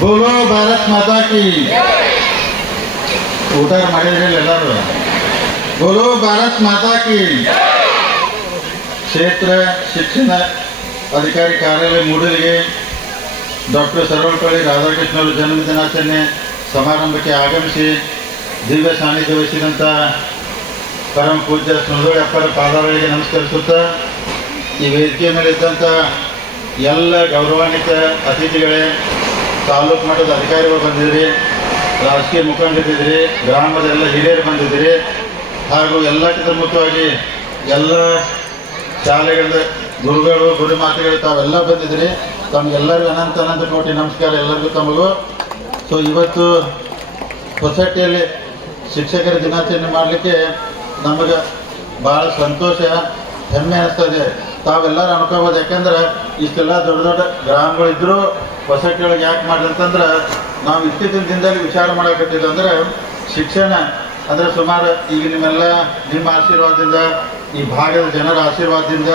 ಬೋಲೋ ಭಾರತ್ ಮಾತಾ ಕಿ ಊಟ ಮಾಡಿದ್ರಿ ಎಲ್ಲರೂ ಬೋಲೋ ಭಾರತ್ ಮಾತಾ ಕಿ ಕ್ಷೇತ್ರ ಶಿಕ್ಷಣ ಅಧಿಕಾರಿ ಕಾರ್ಯಾಲಯ ಮೂಡಲಿಗೆ ಡಾಕ್ಟರ್ ಸರ್ವಪಳ್ಳಿ ರಾಧಾಕೃಷ್ಣ ಅವರ ಜನ್ಮ ದಿನಾಚರಣೆ ಸಮಾರಂಭಕ್ಕೆ ಆಗಮಿಸಿ ದಿವ್ಯ ಸಾನ್ನಿಧ್ಯ ವಹಿಸಿದಂಥ ಪರಮ ಪೂಜ್ಯ ಸುಂದರ ಅಪ್ಪರ ಪಾದಾಗಳಿಗೆ ನಮಸ್ಕರಿಸುತ್ತಾ ಈ ವೇದಿಕೆ ಮೇಲೆ ಇದ್ದಂಥ ಎಲ್ಲ ಗೌರವಾನ್ವಿತ ಅತಿಥಿಗಳೇ, ತಾಲೂಕು ಮಟ್ಟದ ಅಧಿಕಾರಿಗಳು ಬಂದಿದ್ರಿ ರಾಜಕೀಯ ಮುಖಂಡರಿದ್ದೀರಿ ಗ್ರಾಮದ ಎಲ್ಲ ಹಿರಿಯರು ಬಂದಿದ್ದೀರಿ, ಹಾಗೂ ಎಲ್ಲ ಮುಖ್ಯವಾಗಿ ಎಲ್ಲ ಶಾಲೆಗಳ ಗುರುಗಳು, ಗುರುಮಾತೆಗಳು ತಾವೆಲ್ಲ ಬಂದಿದ್ದೀರಿ. ತಮಗೆಲ್ಲರಿಗೂ ಅನಂತ ಅನಂತ ಕೋಟಿ ನಮಸ್ಕಾರ, ಎಲ್ಲರಿಗೂ ತಮಗೂ. ಸೊ ಇವತ್ತು ಸೊಸೈಟಿಯಲ್ಲಿ ಶಿಕ್ಷಕರ ದಿನಾಚರಣೆ ಮಾಡಲಿಕ್ಕೆ ನಮಗೆ ಭಾಳ ಸಂತೋಷ, ಹೆಮ್ಮೆ ಅನಿಸ್ತದೆ. ತಾವೆಲ್ಲರೂ ಅನ್ಕೋಬೋದು, ಯಾಕಂದ್ರೆ ಇಷ್ಟೆಲ್ಲ ದೊಡ್ಡ ದೊಡ್ಡ ಗ್ರಾಮಗಳಿದ್ದರೂ ಸೊಸೈಟಿ ಒಳಗೆ ಯಾಕೆ ಮಾಡಿರ್ತಂದ್ರೆ ನಾವು ಇತ್ತೀಚಿನ ದಿನದಲ್ಲಿ ವಿಚಾರ ಮಾಡಕ್ಕಿದ್ದು ಅಂದ್ರೆ ಶಿಕ್ಷಣ. ಅಂದರೆ ಸುಮಾರು ಈಗ ನಿಮ್ಮೆಲ್ಲ ನಿಮ್ಮ ಆಶೀರ್ವಾದದಿಂದ, ಈ ಭಾಗದ ಜನರ ಆಶೀರ್ವಾದದಿಂದ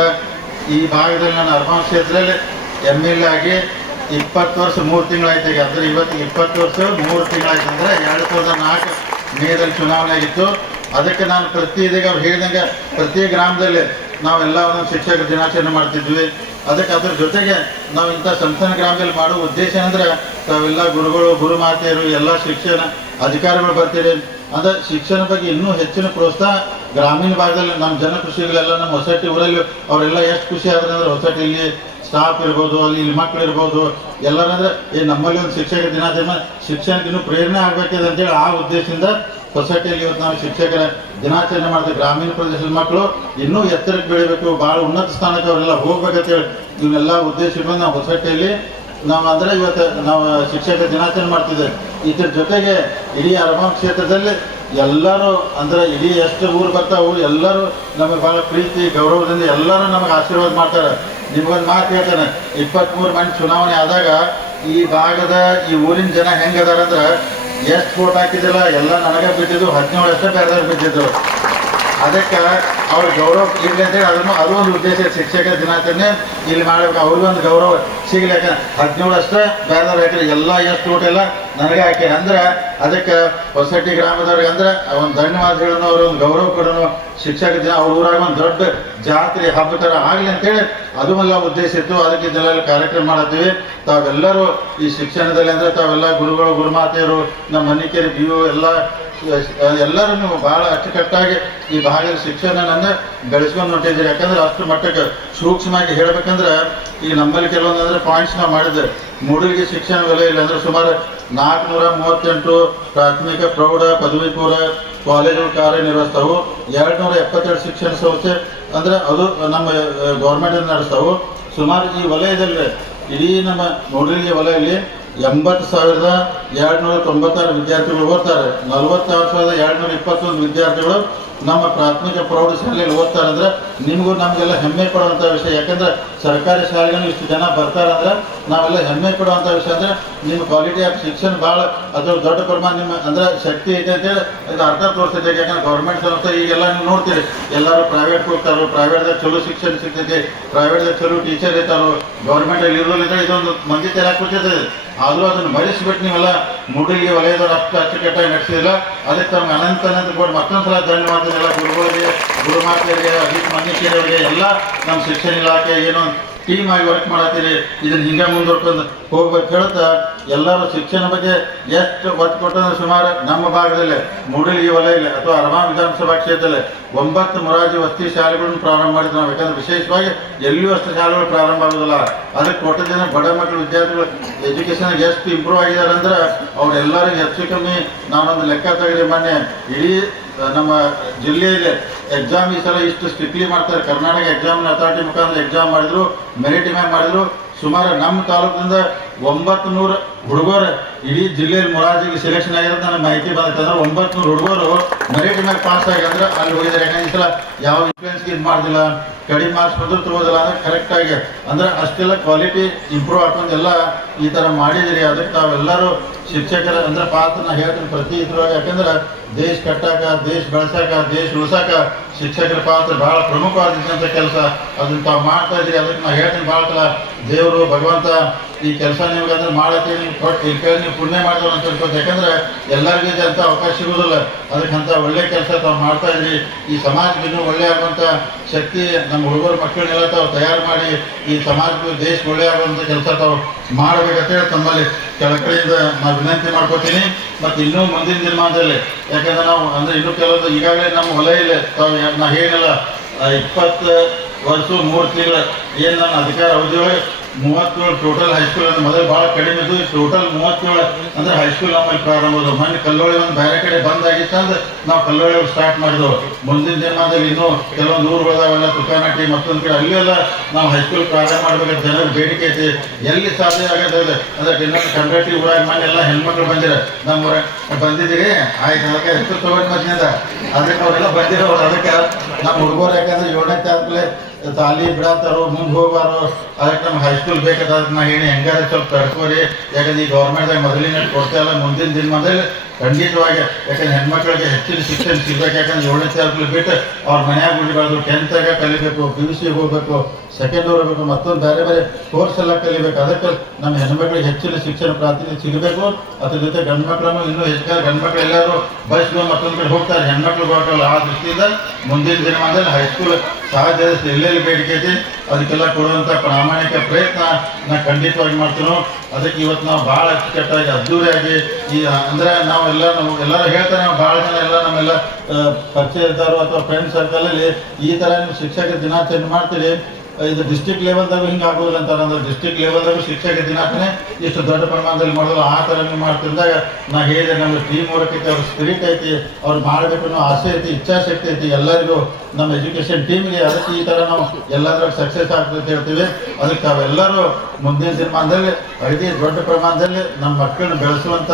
ಈ ಭಾಗದಲ್ಲಿ ನಾನು ಅರ್ಮಾನ್ ಕ್ಷೇತ್ರದಲ್ಲಿ ಎಂ ಎಲ್ ಎ ಆಗಿ ಇಪ್ಪತ್ತು ವರ್ಷ, ಮೂರು ತಿಂಗಳಾಯ್ತು ಈಗ. ಅಂದ್ರೆ ಇವತ್ತು ಇಪ್ಪತ್ತು ವರ್ಷ, ಮೂರು ತಿಂಗಳಾಯ್ತು ಅಂದ್ರೆ ಎರಡು ಸಾವಿರದ ನಾಲ್ಕು ಮೇದಲ್ಲಿ ಚುನಾವಣೆ ಆಗಿತ್ತು. ಅದಕ್ಕೆ ನಾನು ಪ್ರತಿ ಇದೀಗ ಅವ್ರು ಹೇಳಿದಂಗೆ ಪ್ರತಿ ಗ್ರಾಮದಲ್ಲಿ ನಾವೆಲ್ಲ ಒಂದೊಂದು ಶಿಕ್ಷಕರ ದಿನಾಚರಣೆ ಮಾಡ್ತಿದ್ವಿ. ಅದಕ್ಕೆ ಅದ್ರ ಜೊತೆಗೆ ನಾವು ಇಂಥ ಸಂಸ್ಥಾನ ಗ್ರಾಮದಲ್ಲಿ ಮಾಡೋ ಉದ್ದೇಶ ಏನಂದ್ರೆ ತಾವೆಲ್ಲ ಗುರುಗಳು, ಗುರುಮಾತೆಯರು, ಎಲ್ಲ ಶಿಕ್ಷಣ ಅಧಿಕಾರಿಗಳು ಬರ್ತೀರಿ. ಅಂದರೆ ಶಿಕ್ಷಣ ಬಗ್ಗೆ ಇನ್ನೂ ಹೆಚ್ಚಿನ ಪ್ರೋತ್ಸಾಹ ಗ್ರಾಮೀಣ ಭಾಗದಲ್ಲಿ ನಮ್ಮ ಜನ ಕೃಷಿಗಳೆಲ್ಲ ನಮ್ಮ ಹೊಸಟಿ ಊರಲ್ಲಿ ಅವರೆಲ್ಲ ಎಷ್ಟು ಖುಷಿ ಆದ್ರೆ ಅಂದ್ರೆ ಹೊಸಟ್ಟಿಲಿ ಸ್ಟಾಫ್ ಇರ್ಬೋದು, ಅಲ್ಲಿ ಇಲ್ಲಿ ಮಕ್ಳು ಇರ್ಬೋದು ಎಲ್ಲರಂದ್ರೆ ಏ, ನಮ್ಮಲ್ಲಿ ಒಂದು ಶಿಕ್ಷಕ ದಿನಾಚರಣೆ, ಶಿಕ್ಷಣಕ್ಕೆ ಇನ್ನೂ ಪ್ರೇರಣೆ ಆಗಬೇಕಿದೆ ಅಂತೇಳಿ ಆ ಉದ್ದೇಶದಿಂದ ಸೊಸೈಟಿಯಲ್ಲಿ ಇವತ್ತು ನಾವು ಶಿಕ್ಷಕರ ದಿನಾಚರಣೆ ಮಾಡ್ತೀವಿ. ಗ್ರಾಮೀಣ ಪ್ರದೇಶದ ಮಕ್ಕಳು ಇನ್ನೂ ಎತ್ತರಕ್ಕೆ ಬೆಳಿಬೇಕು, ಭಾಳ ಉನ್ನತ ಸ್ಥಾನಕ್ಕೆ ಅವರೆಲ್ಲ ಹೋಗ್ಬೇಕಂತೇಳಿ ಇವನ್ನೆಲ್ಲ ಉದ್ದೇಶ ಇಟ್ಕೊಂಡು ನಾವು ಸೊಸೈಟಿಯಲ್ಲಿ ನಾವು ಅಂದರೆ ಇವತ್ತು ನಾವು ಶಿಕ್ಷಕ ದಿನಾಚರಣೆ ಮಾಡ್ತಿದ್ದೇವೆ. ಇದ್ರ ಜೊತೆಗೆ ಇಡೀ ಅರಮ ಕ್ಷೇತ್ರದಲ್ಲಿ ಎಲ್ಲರೂ ಅಂದರೆ ಇಡೀ ಎಷ್ಟು ಊರು ಬರ್ತಾವು ಎಲ್ಲರೂ ನಮಗೆ ಭಾಳ ಪ್ರೀತಿ, ಗೌರವದಿಂದ ಎಲ್ಲರೂ ನಮಗೆ ಆಶೀರ್ವಾದ ಮಾಡ್ತಾರೆ. ನಿಮ್ಗೊಂದು ಮಾತು ಹೇಳ್ತಾನೆ. ಇಪ್ಪತ್ತ್ಮೂರು ಮಂದಿ ಚುನಾವಣೆ ಆದಾಗ ಈ ಭಾಗದ ಈ ಊರಿನ ಜನ ಹೆಂಗದಾರ ಅಂದ್ರೆ ಎಷ್ಟು ವೋಟ್ ಹಾಕಿದಿಲ್ಲ ಎಲ್ಲ ನನಗೆ ಬಿದ್ದಿದ್ದು ಹದಿನೇಳು ಅಷ್ಟೇ ಬೇರೆದವ್ರು ಬಿದ್ದಿದ್ದು. ಅದಕ್ಕೆ ಅವ್ರ ಗೌರವ ಇರಲಿ ಅಂತೇಳಿ ಅದನ್ನು ಅದು ಒಂದು ಉದ್ದೇಶ ಶಿಕ್ಷಕ ದಿನಾಚರಣೆ ಇಲ್ಲಿ ಮಾಡ್ಬೇಕು. ಅವ್ರಿಗೊಂದು ಗೌರವ ಸಿಗಲಿ ಯಾಕಂದ್ರೆ ಹದಿನೇಳು ಅಷ್ಟೇ, ಬೇರೆದವ್ರು ಹಾಕಿರಿ ಎಲ್ಲ ಎಷ್ಟು ಊಟ ಎಲ್ಲ ನನಗೆ ಹಾಕಿ. ಅಂದ್ರೆ ಅದಕ್ಕೆ ಹೊಸಟ್ಟಿ ಗ್ರಾಮದವ್ರಿಗೆ ಅಂದ್ರೆ ಒಂದು ಧನ್ಯವಾದ ಹೇಳೋನು ಅವ್ರ ಒಂದು ಗೌರವ ಕೊಡೋನು ಶಿಕ್ಷಕ ದಿನ. ಅವ್ರ ಊರಾಗ ಒಂದು ದೊಡ್ಡ ಜಾತ್ರೆ, ಹಬ್ಬ ಥರ ಆಗಲಿ ಅಂತೇಳಿ ಅದು ಎಲ್ಲ ಉದ್ದೇಶ ಇತ್ತು. ಅದಕ್ಕೆ ಇದೆಲ್ಲ ಕಾರ್ಯಕ್ರಮ ಮಾಡತ್ತೀವಿ ತಾವೆಲ್ಲರೂ ಈ ಶಿಕ್ಷಣದಲ್ಲಿ ಅಂದ್ರೆ ತಾವೆಲ್ಲ ಗುರುಗಳು, ಗುರುಮಾತೆಯರು, ನಮ್ಮ ಮನಿಕೇರಿ ಬಿ ಎಲ್ಲ ಎಲ್ಲರೂ ಬಹಳ ಅಚ್ಚುಕಟ್ಟಾಗಿ ಈ ಭಾಗದ ಶಿಕ್ಷಣನ ಬೆಳೆಸ್ಕೊಂಡು ಹೊಂಟಿದ್ದೀರಿ. ಯಾಕಂದ್ರೆ ಅಷ್ಟು ಮಟ್ಟಕ್ಕೆ ಸೂಕ್ಷ್ಮವಾಗಿ ಹೇಳ್ಬೇಕಂದ್ರೆ ಈಗ ನಮ್ಮಲ್ಲಿ ಕೆಲವೊಂದು ಪಾಯಿಂಟ್ಸ್ ನಾವು ಮಾಡಿದ್ದೆ ಮುಡುಗಿ ಶಿಕ್ಷಣ ಬೆಲೆ ಇಲ್ಲ ಅಂದ್ರೆ ಸುಮಾರು ನಾಲ್ಕುನೂರ ಮೂವತ್ತೆಂಟು ಪ್ರಾಥಮಿಕ, ಪ್ರೌಢ ಪದವಿ ಪೂರ್ವ ಕಾಲೇಜುಗಳು ಕಾರ್ಯನಿರ್ವಹಿಸ್ತಾವು. ಎರಡು ನೂರ ಎಪ್ಪತ್ತೆರಡು ಶಿಕ್ಷಣ ಸಂಸ್ಥೆ ಅಂದ್ರೆ ಅದು ನಮ್ಮ ಗೌರ್ಮೆಂಟ್ ನಡೆಸ್ತಾವು. ಸುಮಾರು ಈ ವಲಯದಲ್ಲಿ, ಇಡೀ ನಮ್ಮ ಮುಡುಗಿ ವಲಯದಲ್ಲಿ ಎಂಬತ್ತು ಸಾವಿರದ ಎರಡು ನೂರ ತೊಂಬತ್ತಾರು ವಿದ್ಯಾರ್ಥಿಗಳು ಓದ್ತಾರೆ. ನಲವತ್ತಾರು ಸಾವಿರದ ಎರಡು ನೂರ ಇಪ್ಪತ್ತೊಂದು ವಿದ್ಯಾರ್ಥಿಗಳು ನಮ್ಮ ಪ್ರಾಥಮಿಕ ಪ್ರೌಢಶಾಲೆಯಲ್ಲಿ ಓದ್ತಾರೆ ಅಂದ್ರೆ ನಿಮಗೂ ನಮಗೆಲ್ಲ ಹೆಮ್ಮೆ ಪಡುವಂಥ ವಿಷಯ. ಯಾಕಂದ್ರೆ ಸರ್ಕಾರಿ ಶಾಲೆಗಳು ಇಷ್ಟು ಜನ ಬರ್ತಾರೆ ಬರ್ತಾರಂದ್ರೆ ನಾವೆಲ್ಲ ಹೆಮ್ಮೆ ಪಡುವಂಥ ವಿಷಯ ಅಂದ್ರೆ ನಿಮ್ಮ ಕ್ವಾಲಿಟಿ ಆಫ್ ಶಿಕ್ಷಣ ಭಾಳ ಅದು ದೊಡ್ಡ ಪ್ರಮಾಣ ನಿಮ್ಮ ಅಂದ್ರೆ ಶಕ್ತಿ ಇದೆ ಅಂತೇಳಿ ಇದು ಅರ್ಥ ತೋರಿಸ್ತೈತೆ. ಯಾಕಂದ್ರೆ ಗೌರ್ಮೆಂಟ್ ಸಂಸ್ಥೆ ಈಗೆಲ್ಲ ನೀವು ನೋಡ್ತೀರಿ, ಎಲ್ಲರೂ ಪ್ರೈವೇಟ್ ಹೋಗ್ತಾರೋ ಪ್ರೈವೇಟ್ದಾಗ ಚಲೋ ಶಿಕ್ಷಣ ಸಿಗ್ತೈತಿ ಪ್ರೈವೇಟ್ದಾಗ ಚಲೋ ಟೀಚರ್ ಇರ್ತಾರೋ ಗೌರ್ಮೆಂಟಲ್ಲಿ ಇರೋದಿಲ್ಲ ಇದೊಂದು ಮಂದಿ ತೆರ ಕೂತೈತೆ ಆದರೂ ಅದನ್ನು ಮರೆಸಿಬಿಟ್ಟು ನೀವೆಲ್ಲ ಮುಡುಗಿ ವಲಯದವ್ರು ಅಷ್ಟು ಅಚ್ಚುಕಟ್ಟಾಗಿ ನಡೆಸಿದಿಲ್ಲ. ಅದಕ್ಕೆ ತಮ್ಗೆ ಅನಂತ ಅನಂತ ಕೊಟ್ಟು ಮತ್ತೊಂದು ಸಲ ಧನ್ಯವಾದನೆಲ್ಲ ಗುರುಗಳಿಗೆ, ಗುರುಮಾತೆಯರಿಗೆ ಅಜಿತ್ ಮನ್ನಿಕೇರಿಯವರಿಗೆ ಎಲ್ಲ ನಮ್ಮ ಶಿಕ್ಷಣ ಇಲಾಖೆ ಏನೋ ಟೀಮ್ ಆಗಿ ವರ್ಕ್ ಮಾಡತ್ತೀರಿ. ಇದನ್ನ ಹಿಂಗೆ ಮುಂದುವರ್ಕೊಂಡು ಹೋಗ್ಬೇಕು ಹೇಳ್ತಾ ಎಲ್ಲರೂ ಶಿಕ್ಷಣ ಬಗ್ಗೆ ಎಷ್ಟು ಒತ್ತು ಕೊಟ್ಟಂದ್ರೆ ಸುಮಾರು ನಮ್ಮ ಭಾಗದಲ್ಲಿ ಮೂಡಲಿಗೆ ವಲಯಲ್ಲಿ ಅಥವಾ ಅರಮಾನ್ ವಿಧಾನಸಭಾ ಕ್ಷೇತ್ರದಲ್ಲಿ ಒಂಬತ್ತು ಮೊರಾಜಿ ವಸ್ತಿ ಶಾಲೆಗಳನ್ನು ಪ್ರಾರಂಭ ಮಾಡಿದ್ರು ನಾವು. ಯಾಕಂದ್ರೆ ವಿಶೇಷವಾಗಿ ಎಲ್ಲಿಯೂ ಅಷ್ಟು ಶಾಲೆಗಳು ಪ್ರಾರಂಭ ಆಗೋದಿಲ್ಲ. ಅದಕ್ಕೆ ಕೊಟ್ಟಿದ್ದೇನೆ ಬಡ ಮಕ್ಕಳು, ವಿದ್ಯಾರ್ಥಿಗಳು ಎಜುಕೇಷನ್ ಎಷ್ಟು ಇಂಪ್ರೂವ್ ಆಗಿದ್ದಾರೆ ಅಂದ್ರೆ ಅವ್ರೆಲ್ಲರಿಗೂ ಹೆಚ್ಚು ಕಮ್ಮಿ ನಾನೊಂದು ಲೆಕ್ಕ ತೆಗೆದ್ರೆ ಮೊನ್ನೆ ಇಡೀ ನಮ್ಮ ಜಿಲ್ಲೆಯಲ್ಲಿ ಎಕ್ಸಾಮ್ ಈ ಸಲ ಇಷ್ಟು ಸ್ಟ್ರಿಕ್ಟ್ಲಿ ಮಾಡ್ತಾರೆ. ಕರ್ನಾಟಕ ಎಕ್ಸಾಮ್ ಅಥಾರಿಟಿ ಮುಖಾಂತರ ಎಕ್ಸಾಮ್ ಮಾಡಿದ್ರು ಮೆರಿಟ್ ಮೇಲೆ ಮಾಡಿದ್ರು. ಸುಮಾರು ನಮ್ಮ ತಾಲೂಕಿನಿಂದ ಒಂಬತ್ತು ನೂರು ಹುಡುಗರು ಇಡೀ ಜಿಲ್ಲೆಯಲ್ಲಿ ಮುರಾಜಿಗೆ ಸೆಲೆಕ್ಷನ್ ಆಗಿರೋದು ನನಗೆ ಮಾಹಿತಿ ಬಂದೈತಂದ್ರೆ ಒಂಬತ್ತು ನೂರು ಹುಡುಗರು ಮೆರಿಟ್ ಮೇಲೆ ಪಾಸ್ ಆಗಿ ಅಂದ್ರೆ ಅಲ್ಲಿ ಹೋಗಿದ್ದಾರೆ. ಯಾಕಂದ್ರೆ ಈ ಸಲ ಯಾವ ಇನ್ಫ್ಲೂಯೆನ್ಸ್ ಇದು ಮಾಡಿದಿಲ್ಲ, ಕಡಿಮೆ ಮಾರ್ಕ್ಸ್ ಬಂದರೂ ತಗೋದಿಲ್ಲ ಅಂದ್ರೆ ಕರೆಕ್ಟಾಗಿ ಅಂದ್ರೆ ಅಷ್ಟೆಲ್ಲ ಕ್ವಾಲಿಟಿ ಇಂಪ್ರೂವ್ ಎಲ್ಲ ಈ ಥರ ಮಾಡಿದಿರಿ ಅದಕ್ಕೆ ತಾವೆಲ್ಲರೂ ಶಿಕ್ಷಕರ ಅಂದ್ರೆ ಪಾತ್ರ ಹೇಳ್ತೀನಿ ಪ್ರತಿ ಇದ್ರೊಳಗೆ ಯಾಕಂದ್ರೆ ದೇಶ ಕಟ್ಟಾಕ ದೇಶ ಬೆಳೆಸಾಕ, ದೇಶ ಉಳಿಸಾಕ ಶಿಕ್ಷಕರ ಪಾತ್ರ ಬಹಳ ಪ್ರಮುಖವಾದಂಥ ಕೆಲಸ. ಅದನ್ನ ತಾವು ಮಾಡ್ತಾ ಇದ್ರಿ ಅದಕ್ಕೆ ನಾವು ಹೇಳ್ತೀನಿ ಭಾಳ ಸಲ, ದೇವರು, ಭಗವಂತ ಈ ಕೆಲಸ ನಿಮ್ಗೆ ಅಂದ್ರೆ ಮಾಡಕ್ಕೆ ನೀವು ಕೊಟ್ಟು ಈ ಕೈ ನೀವು ಪುಣ್ಯ ಮಾಡಿದ್ರು ಅಂತ ತಿಳ್ಕೊತ ಯಾಕಂದ್ರೆ ಎಲ್ಲರಿಗೂ ಇದೆ ಅಂತ ಅವಕಾಶ ಸಿಗೋದಿಲ್ಲ. ಅದಕ್ಕೆ ಅಂತ ಒಳ್ಳೆ ಕೆಲಸ ತಾವು ಮಾಡ್ತಾ ಇದ್ರಿ ಈ ಸಮಾಜಕ್ಕೆ ಇನ್ನೂ ಒಳ್ಳೆ ಆಗುವಂಥ ಶಕ್ತಿ ನಮ್ಮ ಹುಡುಗರು, ಮಕ್ಕಳನ್ನೆಲ್ಲ ತಾವು ತಯಾರು ಮಾಡಿ ಈ ಸಮಾಜಕ್ಕೆ ದೇಶಕ್ಕೆ ಒಳ್ಳೆ ಆಗುವಂಥ ಕೆಲಸ ತಾವು ಮಾಡ್ಬೇಕಂತ ಹೇಳಿ ತಮ್ಮಲ್ಲಿ ಕೆಳಕಡೆಯಿಂದ ನಾನು ವಿನಂತಿ ಮಾಡ್ಕೋತೀನಿ. ಮತ್ತು ಇನ್ನೂ ಮುಂದಿನ ದಿನಮಾನದಲ್ಲಿ. ಯಾಕಂದ್ರೆ ನಾವು, ಅಂದ್ರೆ ಇನ್ನೂ ಕೆಲವೊಂದು, ಈಗಾಗಲೇ ನಮ್ಮ ಹೊಲ ತಾವು ನಾ ಹೇಳಲ್ಲ ಇಪ್ಪತ್ತು ವರ್ಷ ಮೂರು ತಿಂಗಳು ಏನು ನನ್ನ ಅಧಿಕಾರ ಅವಧಿಯೊಳಗೆ ಮೂವತ್ತೇಳು ಟೋಟಲ್ ಹೈಸ್ಕೂಲ್ ಅಂದ್ರೆ ಮೊದಲು ಭಾಳ ಕಡಿಮೆ ಇದ್ದು ಟೋಟಲ್ ಮೂವತ್ತೇಳು ಅಂದ್ರೆ ಹೈಸ್ಕೂಲ್ ಆಮೇಲೆ ಪ್ರಾರಂಭ ಆದವು ಮೊನ್ನೆ ಕಲ್ಲೋಳಿ ಒಂದು ಬೇರೆ ಕಡೆ ಬಂದಾಗಿತ್ತು ಅಂದ್ರೆ ನಾವು ಕಲ್ಲೋಳಿ ಸ್ಟಾರ್ಟ್ ಮಾಡಿದೆವು. ಮುಂದಿನ ದಿನಮಾನದಲ್ಲಿ ಇನ್ನೂ ಕೆಲವೊಂದು ಊರುಗಳದಾವೆಲ್ಲ ತುಕಾನಟ್ಟಿ ಮತ್ತೊಂದು ಕಡೆ ಅಲ್ಲಿ ಎಲ್ಲ ನಾವು ಹೈಸ್ಕೂಲ್ ಪ್ರಾರಂಭ ಮಾಡ್ಬೇಕಾದ್ರೆ ಜನರ ಬೇಡಿಕೆ ಐತಿ. ಎಲ್ಲಿ ಸಾಧ್ಯ ಆಗೋದಿಲ್ಲ ಅಂದ್ರೆ ಇನ್ನೊಂದು ಕಂಡ್ರಟ್ಟಿ ಊರಾಗ ಮನೆ ಎಲ್ಲ ಹೆಣ್ಮಕ್ಳು ಬಂದಿರ. ನಮ್ಮ ಬಂದಿದ್ದೀರಿ. ಆಯ್ತು, ಅದಕ್ಕೆ ಹೆಸರು ತಗೊಂಡು ಮಧ್ಯದ ಅದಕ್ಕೆ ಅವರೆಲ್ಲ ಬಂದಿರೋರು. ಅದಕ್ಕೆ ನಮ್ಮ ಹುಡುಗರು ಯಾಕಂದ್ರೆ ಏಳನೇ ತಾರೀಕಲೆ ಸಾಲಿ ಬಿಡತ್ತಾರೋ ಮುಂದೆ ಹೋಗ್ಬಾರೋ ಅದಕ್ಕೆ ನಮ್ಗೆ ಹೈಸ್ಕೂಲ್ ಬೇಕಾದ ನಾ ಹೇಳಿ ಹೆಂಗಾರ ಸ್ವಲ್ಪ ತಡ್ಕೋರಿ. ಯಾಕಂದ್ರೆ ಈ ಗೌರ್ಮೆಂಟ್ದಾಗ ಮೊದಲಿನ ಕೊಡ್ತಾ ಇಲ್ಲ, ಮುಂದಿನ ದಿನಮಾನದಲ್ಲಿ ಖಂಡಿತವಾಗಿ, ಯಾಕಂದ್ರೆ ಹೆಣ್ಮಕ್ಳಿಗೆ ಹೆಚ್ಚಿನ ಶಿಕ್ಷಣ ಸಿಗ್ಬೇಕು. ಯಾಕಂದ್ರೆ ಏಳನೇ ತಾರೀಕು ಬಿಟ್ಟು ಅವ್ರ ಮನೆಯಾಗ ಉಳಿಬಾರ್ದು ಟೆಂತಾಗ ಕಲಿಬೇಕು ಪಿ ಯು ಸಿ ಹೋಗ್ಬೇಕು. ಸೆಕೆಂಡ್ ಹೋಗ್ಬೇಕು ಮತ್ತೊಂದು ಬೇರೆ ಬೇರೆ ಕೋರ್ಸ್ ಎಲ್ಲ ಕಲಿಬೇಕು. ಅದಕ್ಕೆ ನಮ್ಮ ಹೆಣ್ಮಕ್ಳಿಗೆ ಹೆಚ್ಚಿನ ಶಿಕ್ಷಣ ಪ್ರಾತಿನಿಧ್ಯ ಸಿಗಬೇಕು. ಅದ್ರ ಜೊತೆ ಗಂಡು ಮಕ್ಕಳನ್ನು ಇನ್ನೂ ಹೆಚ್ಚಾಗಿ ಗಂಡು ಮಕ್ಕಳು ಎಲ್ಲರೂ ಬಯಸ್ಕೊಂಡು ಮತ್ತೊಂದು ಕಡೆ ಹೋಗ್ತಾರೆ. ಹೆಣ್ಮಕ್ಳು ಹೋಗಲ್ಲ. ಆ ದೃಷ್ಟಿಯಿಂದ ಮುಂದಿನ ದಿನಮಾನದಲ್ಲಿ ಹೈಸ್ಕೂಲ್ ಸಹಜ ಎಲ್ಲೆಲ್ಲಿ ಬೇಡಿಕೆ ಐತಿ ಅದಕ್ಕೆಲ್ಲ ಕೊಡುವಂಥ ಪ್ರಾಮಾಣಿಕ ಪ್ರಯತ್ನ ನಾ ಖಂಡಿತವಾಗಿ ಮಾಡ್ತೀನೋ. ಅದಕ್ಕೆ ಇವತ್ತು ನಾವು ಭಾಳ ಅಚ್ಚುಕಟ್ಟಾಗಿ ಅದ್ದೂರಿಯಾಗಿ ಈ, ಅಂದ್ರೆ ನಾವೆಲ್ಲ ನಾವು ಎಲ್ಲರೂ ಹೇಳ್ತಾರೆ, ನಾವು ಭಾಳ ಜನ ಎಲ್ಲ ನಮ್ಮೆಲ್ಲ ಪರಿಚಯ ಇದ್ದಾರೋ ಅಥವಾ ಫ್ರೆಂಡ್ ಸರ್ಕಲಲ್ಲಿ ಈ ಥರ ನೀವು ಶಿಕ್ಷಕರ ದಿನಾಚರಣೆ ಮಾಡ್ತೀರಿ. ಇದು ಡಿಸ್ಟ್ರಿಕ್ಟ್ ಲೆವೆಲ್ದಾಗ ಹಿಂಗೆ ಆಗೋದಿಲ್ಲ ಅಂತಾರೆ ಅಂದ್ರೆ ಡಿಸ್ಟ್ರಿಕ್ಟ್ ಲೆವೆಲ್ದಾಗ ಶಿಕ್ಷಕ ದಿನಾಚರಣೆ ಇಷ್ಟು ದೊಡ್ಡ ಪ್ರಮಾಣದಲ್ಲಿ ಮಾಡಿದ್ರು. ಆ ಥರ ಮಾಡ್ತಿದ್ದಾಗ ನಾ ಹೇಳಿದೆ ನಮ್ಮ ಟೀಮ್ ವರ್ಕ್ ಐತಿ, ಅವ್ರ ಸ್ಪಿರಿಟ್ ಐತಿ, ಅವ್ರು ಮಾಡಬೇಕು ಅನ್ನೋ ಆಸೆ ಐತಿ, ಇಚ್ಛಾಶಕ್ತಿ ಐತಿ, ಎಲ್ಲರಿಗೂ ನಮ್ಮ ಎಜುಕೇಷನ್ ಟೀಮ್ಗೆ ಅದಕ್ಕೆ ಈ ಥರ ನಾವು ಎಲ್ಲದ್ರಾಗ ಸಕ್ಸಸ್ ಆಗ್ತದೆ ಅಂತ ಹೇಳ್ತೀವಿ. ಅದಕ್ಕೆ ತಾವೆಲ್ಲರೂ ಮುಂದಿನ ದಿನಮಾನದಲ್ಲಿ ಅಗದಿ ದೊಡ್ಡ ಪ್ರಮಾಣದಲ್ಲಿ ನಮ್ಮ ಮಕ್ಕಳನ್ನ ಬೆಳೆಸುವಂಥ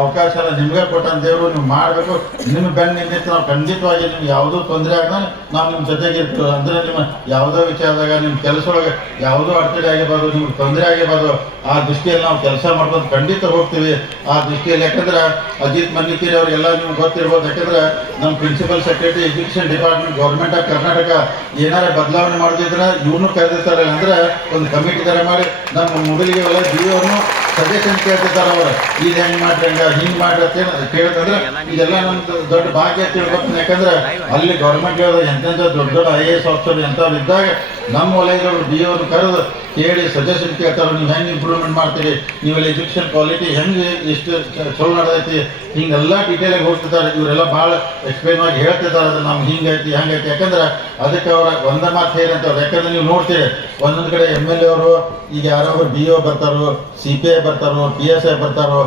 ಅವಕಾಶ ಎಲ್ಲ ನಿಮಗೆ ಕೊಟ್ಟಂತ ದೇವರು ನೀವು ಮಾಡಬೇಕು. ನಿಮ್ಮ ಬೆನ್ನ ನಿಂತು ನಾವು ಖಂಡಿತವಾಗಿ ನಿಮ್ಗೆ ಯಾವುದೂ ತೊಂದರೆ ಆಗದ ನಾವು ನಿಮ್ಮ ಜೊತೆಗೆ ಇರ್ತೀವಿ. ಅಂದರೆ ನಿಮ್ಮ ಯಾವುದೋ ವಿಚಾರದಾಗ ನಿಮ್ಮ ಕೆಲಸ ಒಳಗೆ ಯಾವುದೋ ಅಡೆತಡೆ ಆಗಿರ್ಬಾರ್ದು ನಿಮ್ಗೆ ತೊಂದರೆ ಆಗಿರ್ಬಾರ್ದು ಆ ದೃಷ್ಟಿಯಲ್ಲಿ ನಾವು ಕೆಲಸ ಮಾಡ್ಕೊಂಡು ಖಂಡಿತ ಹೋಗ್ತೀವಿ. ಆ ದೃಷ್ಟಿಯಲ್ಲಿ ಯಾಕಂದ್ರೆ ಅಜಿತ್ ಮನ್ನಿಕೇರಿ ಅವ್ರಿಗೆಲ್ಲ ನಿಮ್ಗೆ ಗೊತ್ತಿರ್ಬೋದು. ಯಾಕಂದ್ರೆ ನಮ್ಮ principal secretary education department government of Karnataka ಏನಾರೇ ಬದಲಾವಣೆ ಮಾಡಿದ್ರೆ ಇವನು ಕರೆದಿರ್ತಾರೆ ಅಂದ್ರೆ ಒಂದು ಕಮಿಟಿ ಥರ ಮಾಡಿ ನಮ್ಮ ಮೊದಲಿಗೆ ಡಿ ಅವ್ರನ್ನು ಸಜೆಷನ್ ಕೇಳ್ತಿರ್ತಾರೆ ಅವರು ಇದು ಹೆಂಗ್ ಮಾಡ್ರಿ ಹಂಗ, ಹಿಂಗ್ ಮಾಡ್ರಿ ಅಂತ ಕೇಳ್ತಂದ್ರೆ ಇದೆಲ್ಲ ನಮ್ದು ದೊಡ್ಡ ಭಾಗ್ಯ ತಿಳ್ಕೊತೀನಿ ಯಾಕಂದ್ರೆ ಅಲ್ಲಿ ಗೌರ್ಮೆಂಟ್ ಎಂತೆಂಥ ದೊಡ್ಡ ದೊಡ್ಡ ಐ ಎ ಎಸ್ ಆಫೀಸರ್ ಎಂಥವ್ರು ಇದ್ದಾಗ ನಮ್ಮ ವಲಯದವರು, ಡಿ ಅವ್ರನ್ನ ಕರೆದು ಕೇಳಿ ಸಜೆಷನ್ ಕೇಳ್ತಾರೆ, ನೀವು ಹೆಂಗೆ ಇಂಪ್ರೂವ್ಮೆಂಟ್ ಮಾಡ್ತೀರಿ, ನೀವೆಲ್ಲ ಎಜುಕೇಷನ್ ಕ್ವಾಲಿಟಿ ಹೆಂಗೆ ಎಷ್ಟು ಚಲೋ ನಡೆದೈತಿ, ಹಿಂಗೆಲ್ಲ ಡೀಟೇಲಾಗಿ ಹೋಗ್ತಿದ್ದಾರೆ. ಇವರೆಲ್ಲ ಭಾಳ ಎಕ್ಸ್ಪ್ಲೈನ್ ಆಗಿ ಹೇಳ್ತಿದ್ದಾರೆ ಅದು ನಮ್ಗೆ ಹಿಂಗೈತಿ, ಹಂಗೈತಿ. ಯಾಕಂದ್ರೆ ಅದಕ್ಕೆ ಅವರ ಒಂದ ಮಾತು ಹೇಳಿ ಯಾಕಂದ್ರೆ ನೀವು ನೋಡ್ತೀರಿ, ಒಂದೊಂದು ಕಡೆ ಎಂ ಎಲ್ ಎ ಅವರು, ಈಗ ಯಾರೋ ಬಿ ಒ ಬರ್ತಾರೋ ಸಿ ಪಿ ಐ ಬರ್ತಾರೋ ಪಿ ಎಸ್ ಐ ಬರ್ತಾರೋ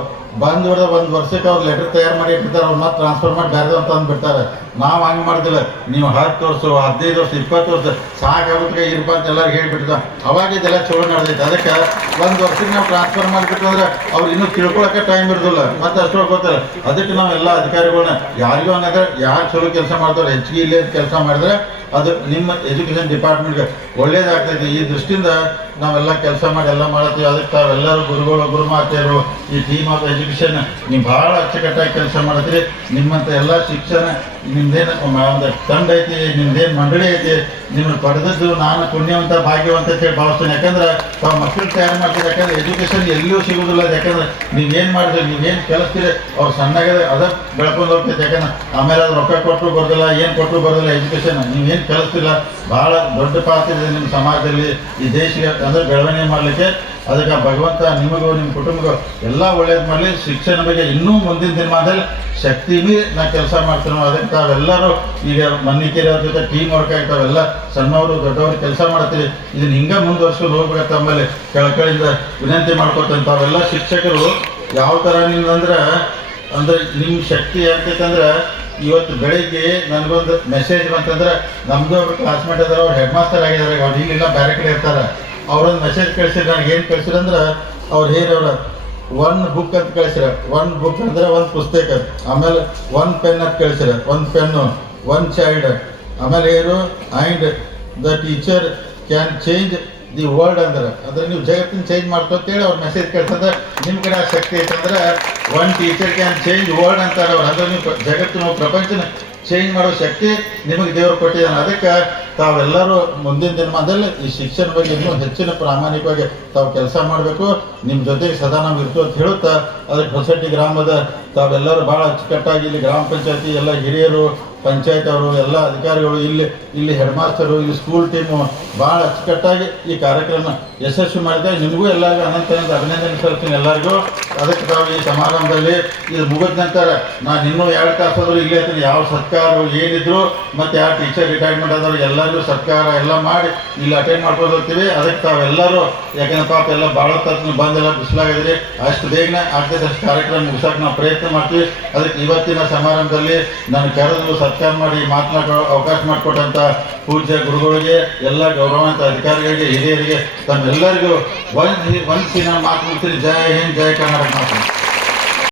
ಬಂದ್ ಒಂದು ವರ್ಷಕ್ಕೆ ಅವ್ರು ಲೆಟರ್ ತಯಾರು ಮಾಡಿ ಇಟ್ಟಿರ್ತಾರೆ, ಅವ್ರು ಮತ್ತೆ ಟ್ರಾನ್ಸ್ಫರ್ ಮಾಡಿ ಬೇರೆ ಅಂತ ಅಂದ್ಬಿಡ್ತಾರೆ. ನಾವು ಹಂಗೆ ಮಾಡ್ದಿಲ್ಲ. ನೀವು ಹತ್ತು ವರ್ಷ, ಹದಿನೈದು ವರ್ಷ, ಇಪ್ಪತ್ತು ವರ್ಷ, ಸಾಕಾಗುತ್ತೆ ಇರ್ಬ ಅಂತ ಎಲ್ಲರಿಗೂ ಹೇಳ್ಬಿಟ್ಟಿದ್ದ. ಅವಾಗ ಇದೆಲ್ಲ ಚಲೋ ನಡೆದೈತೆ. ಅದಕ್ಕೆ ಒಂದು ವರ್ಷಕ್ಕೆ ನಾವು ಟ್ರಾನ್ಸ್ಫರ್ ಮಾಡಿಬಿಟ್ಟು ಅಂದ್ರೆ ಅವ್ರು ಇನ್ನೂ ತಿಳ್ಕೊಳಕ್ಕೆ ಟೈಮ್ ಇರೋದಿಲ್ಲ. ಮತ್ತೆ ಅಷ್ಟು ಹೋಗ್ತಾರೆ. ಅದಕ್ಕೆ ನಾವು ಎಲ್ಲ ಅಧಿಕಾರಿಗಳನ್ನ ಯಾರಿಗೂ ಹಂಗಂದ್ರೆ ಯಾರು ಚಲೋ ಕೆಲಸ ಮಾಡ್ತಾರೆ ಹೆಚ್ಚಿಗೆ ಇಲ್ಲೇ ಕೆಲಸ ಮಾಡಿದ್ರೆ ಅದು ನಿಮ್ಮ ಎಜುಕೇಷನ್ ಡಿಪಾರ್ಟ್ಮೆಂಟ್ಗೆ ಒಳ್ಳೇದಾಗ್ತೈತಿ. ಈ ದೃಷ್ಟಿಯಿಂದ ನಾವೆಲ್ಲ ಕೆಲಸ ಮಾಡಿ ಎಲ್ಲ ಮಾಡತ್ತೀವಿ ಅದಕ್ಕೆ ತಾವೆಲ್ಲರೂ ಗುರುಗಳು, ಗುರುಮಾತೆಯರು, ಈ ಟೀಮ್ ಆಫ್ ಎಜುಕೇಷನ್ ನೀವು ಭಾಳ ಅಚ್ಚುಕಟ್ಟಾಗಿ ಕೆಲಸ ಮಾಡಿದ್ರಿ ನಿಮ್ಮಂಥ ಎಲ್ಲ ಶಿಕ್ಷಣ, ನಿಮ್ದೇನು ಒಂದು ತಂಡ ಐತಿ, ನಿಮ್ದೇನು ಮಂಡಳಿ ಐತಿ ನಿಮ್ಮನ್ನು ಪಡೆದದ್ದು ನಾನು ಪುಣ್ಯವಂತ, ಭಾಗ್ಯವಂತ ಅಂತ ಹೇಳಿ ಭಾವಿಸ್ತೇನೆ. ಯಾಕಂದ್ರೆ ಅವ್ರ ಮಕ್ಕಳು ತಯಾರು ಮಾಡ್ತೀರಿ. ಯಾಕಂದ್ರೆ ಎಜುಕೇಷನ್ ಎಲ್ಲಿಯೂ ಸಿಗೋದಿಲ್ಲ ಯಾಕಂದ್ರೆ ನೀವೇನು ಮಾಡಿದ್ರಿ ನೀವೇನು ಕಲಿಸ್ತೀರಿ, ಅವ್ರು ಸಣ್ಣಗೆ ಅದ ಬೆಳ್ಕೊಂಡು ಹೋಗ್ತೈತೆ. ಯಾಕಂದ್ರೆ ಆಮೇಲೆ ಅದು ರೊಕ್ಕ ಕೊಟ್ಟರು ಬರೋದಿಲ್ಲ, ಏನು ಕೊಟ್ಟರು ಬರೋದಿಲ್ಲ ಎಜುಕೇಷನ್ ನೀವೇನು ಕಲಿಸ್ತಿಲ್ಲ ಭಾಳ ದೊಡ್ಡ ಪಾತ್ರ ಇದೆ ನಿಮ್ಮ ಸಮಾಜದಲ್ಲಿ. ಈ ದೇಶಕ್ಕೆ ಅಂದರೆ ಬೆಳವಣಿಗೆ ಮಾಡಲಿಕ್ಕೆ ಅದಕ್ಕೆ ಭಗವಂತ ನಿಮಗೂ, ನಿಮ್ಮ ಕುಟುಂಬಕ್ಕೂ ಎಲ್ಲ ಒಳ್ಳೇದು ಮಾಡಲಿ. ಶಿಕ್ಷಣ ಬಗ್ಗೆ ಇನ್ನೂ ಮುಂದಿನ ದಿನಮಾನದಲ್ಲಿ ಶಕ್ತಿ ಬಿ ನಾ ಕೆಲಸ ಮಾಡ್ತೀನೋ ಅದಕ್ಕೆ ತಾವೆಲ್ಲರೂ ಈಗ ಮನ್ನಿಕೇರಿ ಜೊತೆ ಟೀಮ್ ವರ್ಕ್ ಆಗಿ ತಾವೆಲ್ಲ ಸಣ್ಣವರು, ದೊಡ್ಡವರು ಕೆಲಸ ಮಾಡ್ತೀರಿ. ಇದನ್ನು ಹಿಂಗೆ ಮುಂದುವರ್ಸ್ಕೊಂಡು ಹೋಗ್ಬೇಕಂತ ಆಮೇಲೆ ಕೆಳಕಳಿಂದ ವಿನಂತಿ ಮಾಡ್ಕೊತಂತ ತಾವೆಲ್ಲ ಶಿಕ್ಷಕರು, ಯಾವ ಥರ ನಿಮ್ದಂದ್ರೆ ಅಂದರೆ ನಿಮ್ಮ ಶಕ್ತಿ ಅಂತಂದ್ರೆ ಇವತ್ತು ಬೆಳಿಗ್ಗೆ ನನಗೊಂದು ಮೆಸೇಜ್ ಬಂತಂದ್ರೆ ನಮ್ಮದು ಕ್ಲಾಸ್ಮೇಟ್ ಅದಾರ ಅವ್ರು ಹೆಡ್ ಮಾಸ್ಟರ್ ಆಗಿದ್ದಾರೆ, ಅವ್ರು ಇಲ್ಲಿಲ್ಲ, ಬೇರೆ ಕಡೆ ಇರ್ತಾರೆ. ಅವ್ರೊಂದು ಮೆಸೇಜ್ ಕಳಿಸಿದ್ರು, ನನಗೆ ಏನು ಕಳಿಸಿರಂದ್ರೆ ಅವ್ರು ಹೇಳಿ ಅವ್ರ ಒನ್ ಬುಕ್ ಅಂತ ಕಳಿಸ್ಯಾರ ಒನ್ ಬುಕ್ ಅಂದ್ರೆ ಒಂದು ಪುಸ್ತಕ. ಆಮೇಲೆ ಒನ್ ಪೆನ್ ಅಂತ ಕಳಿಸ್ಯಾರ ಒಂದು ಪೆನ್ನು ಒನ್ ಚೈಲ್ಡ್ ಆಮೇಲೆ ಏನು and the teacher can change the world ಅಂದ್ರೆ. ಅಂದ್ರೆ ನೀವು ಜಗತ್ತಿನ ಚೇಂಜ್ ಮಾಡ್ಕೊತೇಳಿ ಅವ್ರ ಮೆಸೇಜ್ ಕಳ್ಸಂದ್ರೆ ನಿಮ್ಮ ಕಡೆ ಆ ಶಕ್ತಿ ಐತಂದ್ರೆ one teacher can change world ಅಂತಾರೆ ಅವ್ರು. ಅಂದ್ರೆ ನೀವು ಜಗತ್ತಿನ ಜಗತ್ತು ಪ್ರಪಂಚನ ಚೇಂಜ್ ಮಾಡೋ ಶಕ್ತಿ ನಿಮಗೆ ದೇವರು ಕೊಟ್ಟಿದ್ದಾನೆ. ಅದಕ್ಕೆ ತಾವೆಲ್ಲರೂ ಮುಂದಿನ ದಿನಮಾನದಲ್ಲಿ ಈ ಶಿಕ್ಷಣ ಬಗ್ಗೆ ಇನ್ನೂ ಹೆಚ್ಚಿನ ಪ್ರಾಮಾಣಿಕವಾಗಿ ತಾವು ಕೆಲಸ ಮಾಡಬೇಕು. ನಿಮ್ಮ ಜೊತೆಗೆ ಸದಾ ನಾವು ಇರ್ತು ಅಂತ ಹೇಳುತ್ತಾ ಅದಕ್ಕೆ ಹೊಸಟ್ಟಿ ಗ್ರಾಮದ ತಾವೆಲ್ಲರೂ ಭಾಳ ಅಚ್ಚುಕಟ್ಟಾಗಿ ಇಲ್ಲಿ ಗ್ರಾಮ ಪಂಚಾಯತಿ ಎಲ್ಲ ಹಿರಿಯರು, ಪಂಚಾಯತ್ ಅವರು, ಎಲ್ಲ ಅಧಿಕಾರಿಗಳು, ಇಲ್ಲಿ ಇಲ್ಲಿ ಹೆಡ್ ಮಾಸ್ಟರು ಇಲ್ಲಿ ಸ್ಕೂಲ್ ಟೀಮು ಭಾಳ ಅಚ್ಚುಕಟ್ಟಾಗಿ ಈ ಕಾರ್ಯಕ್ರಮ ಯಶಸ್ವಿ ಮಾಡಿದೆ ನಿಮಗೂ ಎಲ್ಲರಿಗೂ ಅನಂತ ಅಭಿನಂದನೆ ಸಲ್ಲಿಸ್ತೀನಿ ಎಲ್ಲರಿಗೂ. ಅದಕ್ಕೆ ತಾವು ಈ ಸಮಾರಂಭದಲ್ಲಿ ಇದು ಮುಗಿದ ನಂತರ ನಾನು ಇನ್ನೂ ಎರಡು ತಾಸಾದರೂ ಇಲ್ಲೇ ಇರ್ತೀನಿ. ಯಾವ ಸರ್ಕಾರ ಏನಿದ್ರು ಮತ್ತು ಯಾರು ಟೀಚರ್ ರಿಟೈರ್ಮೆಂಟ್ ಆದವರು ಎಲ್ಲರಿಗೂ ಸರ್ಕಾರ ಎಲ್ಲ ಮಾಡಿ ಇಲ್ಲಿ ಅಟೆಂಡ್ ಮಾಡ್ಕೊಂಡು ಹೋಗ್ತೀವಿ. ಅದಕ್ಕೆ ತಾವೆಲ್ಲರೂ, ಯಾಕೆಂದ್ರೆ ಪಾಪ ಎಲ್ಲ ಭಾಳ ತತ್ವ ಬಂದೆಲ್ಲ ಬಿಸಿಲಾಗಿದ್ರಿ ಅಷ್ಟು ಬೇಗನೆ ಆಗ್ತದೆ ಅಷ್ಟು ಕಾರ್ಯಕ್ರಮ ಮುಗಿಸೋಕೆ ನಾವು ಪ್ರಯತ್ನ ಮಾಡ್ತೀವಿ. ಅದಕ್ಕೆ ಇವತ್ತಿನ ಸಮಾರಂಭದಲ್ಲಿ ನಾನು ಕರೆದು ಸತ್ಕಾರ ಮಾಡಿ ಮಾತನಾಡೋ ಅವಕಾಶ ಮಾಡಿಕೊಟ್ಟಂಥ ಪೂಜ್ಯ ಗುರುಗಳಿಗೆ, ಎಲ್ಲ ಗೌರವಾನ್ವಿತ ಅಧಿಕಾರಿಗಳಿಗೆ, ಹಿರಿಯರಿಗೆ, ತಮ್ಮೆಲ್ಲರಿಗೂ ಒಂದು ಒಂದು ನಾನು ಮಾತು ಜಯ ಹಿಂದ್ ಜಯ ಕರ್ನಾಟಕ ಮಾತು